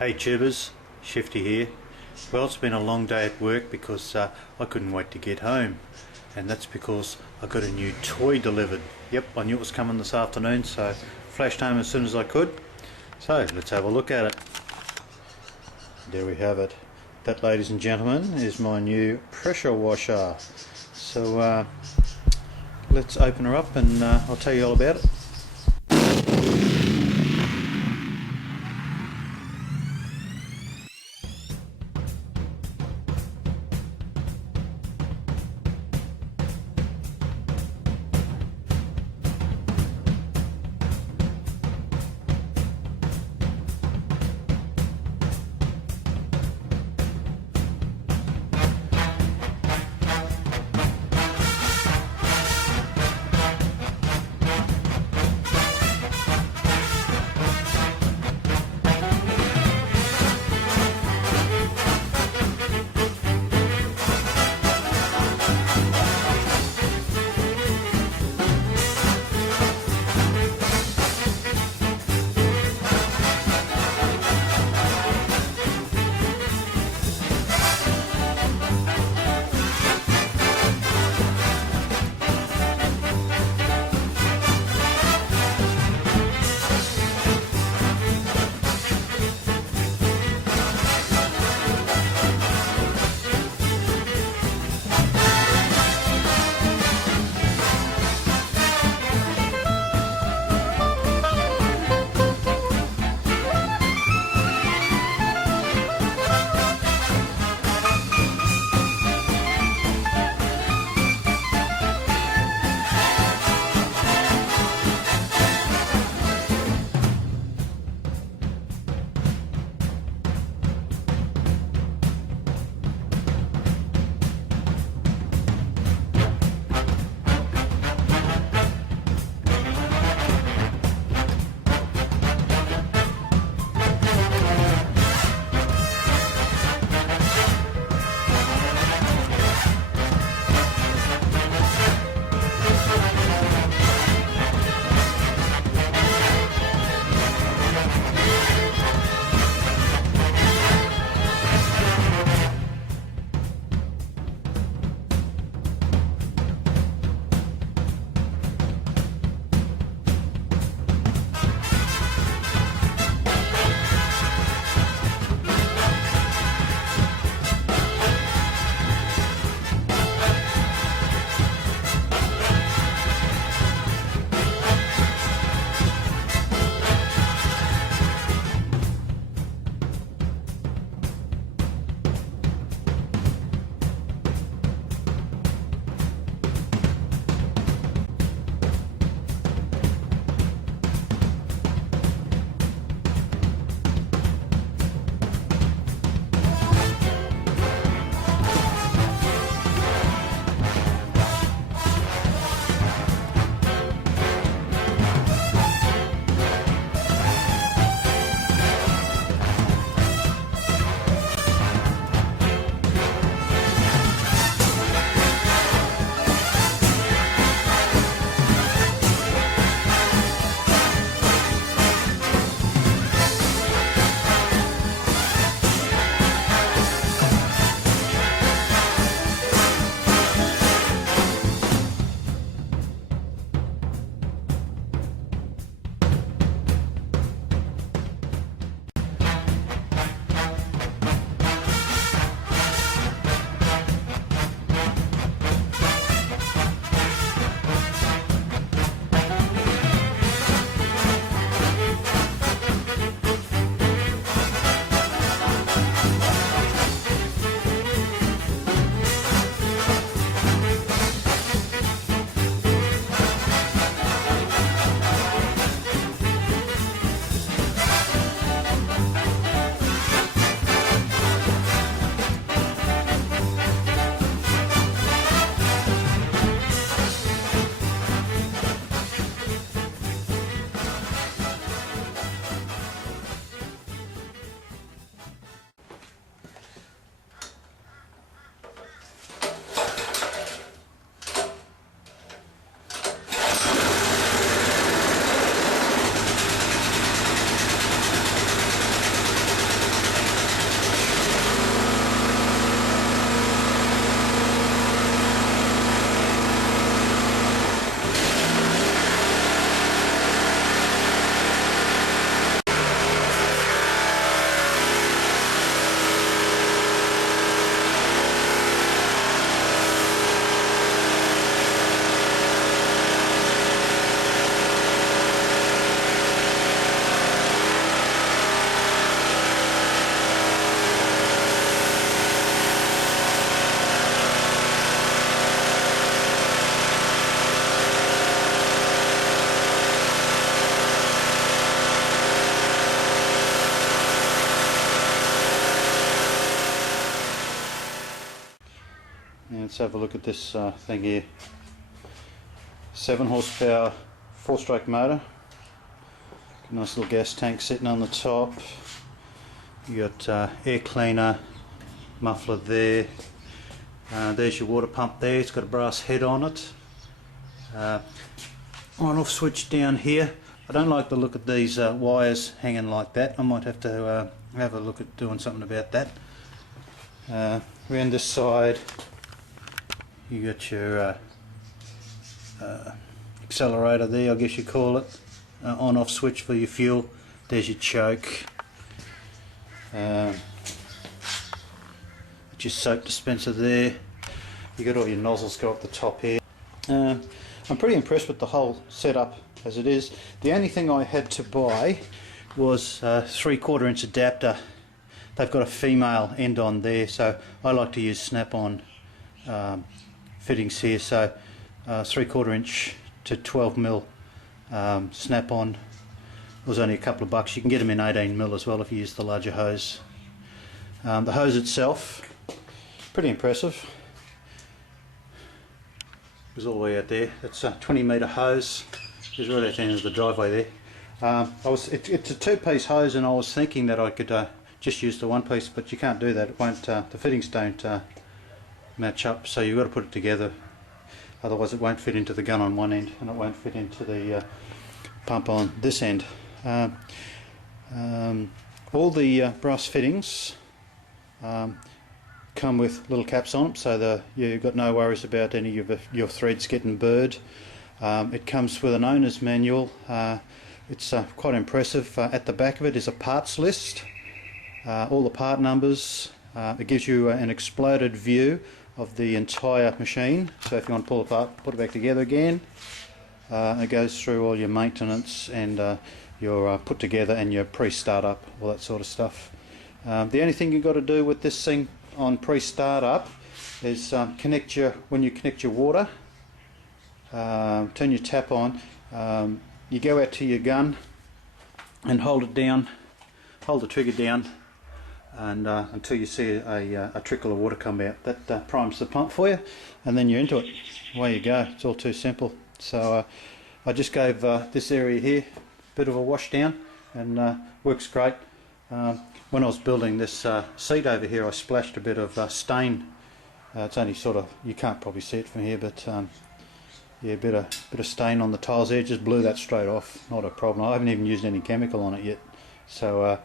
Hey tubers, Shifty here. Well, it's been a long day at work because I couldn't wait to get home, and that's because I got a new toy delivered. Yep, I knew it was coming this afternoon, so flashed home as soon as I could. So let's have a look at it. There we have it. That, ladies and gentlemen, is my new pressure washer. So let's open her up and I'll tell you all about it. Let's have a look at this thing here. 7 horsepower 4-stroke motor. Nice little gas tank sitting on the top. You got air cleaner, muffler there. There's your water pump there. It's got a brass head on it. On-off switch down here. I don't like the look at these wires hanging like that. I might have to have a look at doing something about that. Around this side you got your accelerator there, I guess you call it. On-off switch for your fuel. There's your choke. Your soap dispenser there. You got all your nozzles go up the top here. I'm pretty impressed with the whole setup as it is. The only thing I had to buy was a 3/4 inch adapter. They've got a female end on there, so I like to use snap-on fittings here. So 3/4 inch to 12mm snap-on was only a couple of bucks. You can get them in 18mm as well if you use the larger hose. The hose itself, pretty impressive. It goes all the way out there. It's a 20-metre hose. It's right at the end of the driveway there. It's a 2-piece hose, and I was thinking that I could just use the 1-piece, but you can't do that. It won't. The fittings don't match up, so you've got to put it together. Otherwise, it won't fit into the gun on one end, and it won't fit into the pump on this end. All the brass fittings come with little caps on them, so you've got no worries about any of your threads getting burred. It comes with an owner's manual. It's quite impressive. At the back of it is a parts list, all the part numbers. It gives you an exploded view of the entire machine, so if you want to pull it apart, put it back together again. It goes through all your maintenance and your put together and your pre-startup, all that sort of stuff. The only thing you've got to do with this thing on pre-startup is when you connect your water, turn your tap on, you go out to your gun and hold it down, hold the trigger down, and until you see a trickle of water come out. That primes the pump for you, and then you're into it. Away you go. It's all too simple. So I just gave this area here a bit of a wash down, and works great. When I was building this seat over here, I splashed a bit of stain. It's only sort of, you can't probably see it from here, but yeah, a bit of stain on the tiles there. Just blew that straight off. Not a problem. I haven't even used any chemical on it yet. So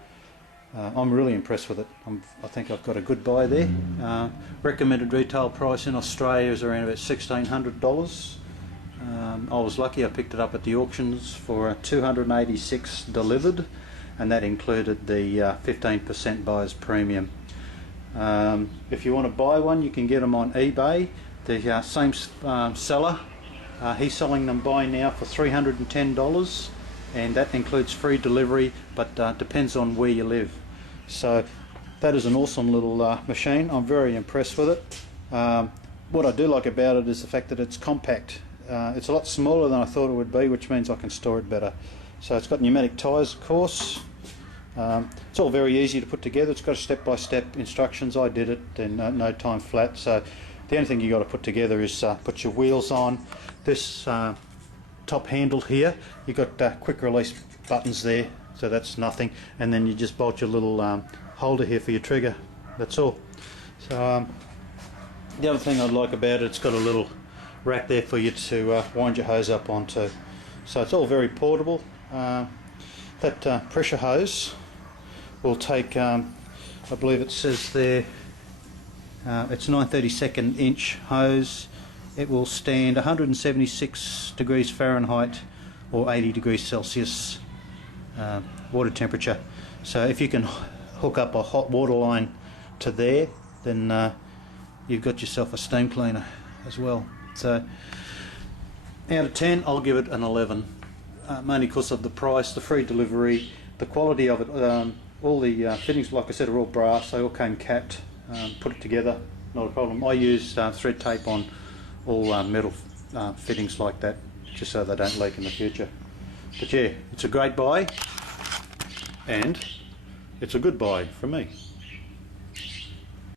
I'm really impressed with it. I think I've got a good buy there. Recommended retail price in Australia is around about $1,600. I was lucky. I picked it up at the auctions for $286 delivered, and that included the 15% buyer's premium. If you want to buy one, you can get them on eBay. The same seller, he's selling them by now for $310, and that includes free delivery, but depends on where you live. So that is an awesome little machine. I'm very impressed with it. What I do like about it is the fact that it's compact. It's a lot smaller than I thought it would be, which means I can store it better. So it's got pneumatic tyres, of course. It's all very easy to put together. It's got step-by-step instructions. I did it in no time flat. So the only thing you got to put together is put your wheels on. This top handle here, you've got quick release buttons there, so that's nothing. And then you just bolt your little holder here for your trigger. That's all. So the other thing I like about it, it's got a little rack there for you to wind your hose up onto. So it's all very portable. That pressure hose will take, I believe it says there, it's 9/32 inch hose. It will stand 176 degrees Fahrenheit or 80 degrees Celsius water temperature. So if you can hook up a hot water line to there, then you've got yourself a steam cleaner as well. So out of 10, I'll give it an 11. Mainly because of the price, the free delivery, the quality of it. All the fittings, like I said, are all brass. They all came capped. Put it together, not a problem. I use thread tape on all metal fittings like that, just so they don't leak in the future. But yeah, it's a great buy, and it's a good buy for me.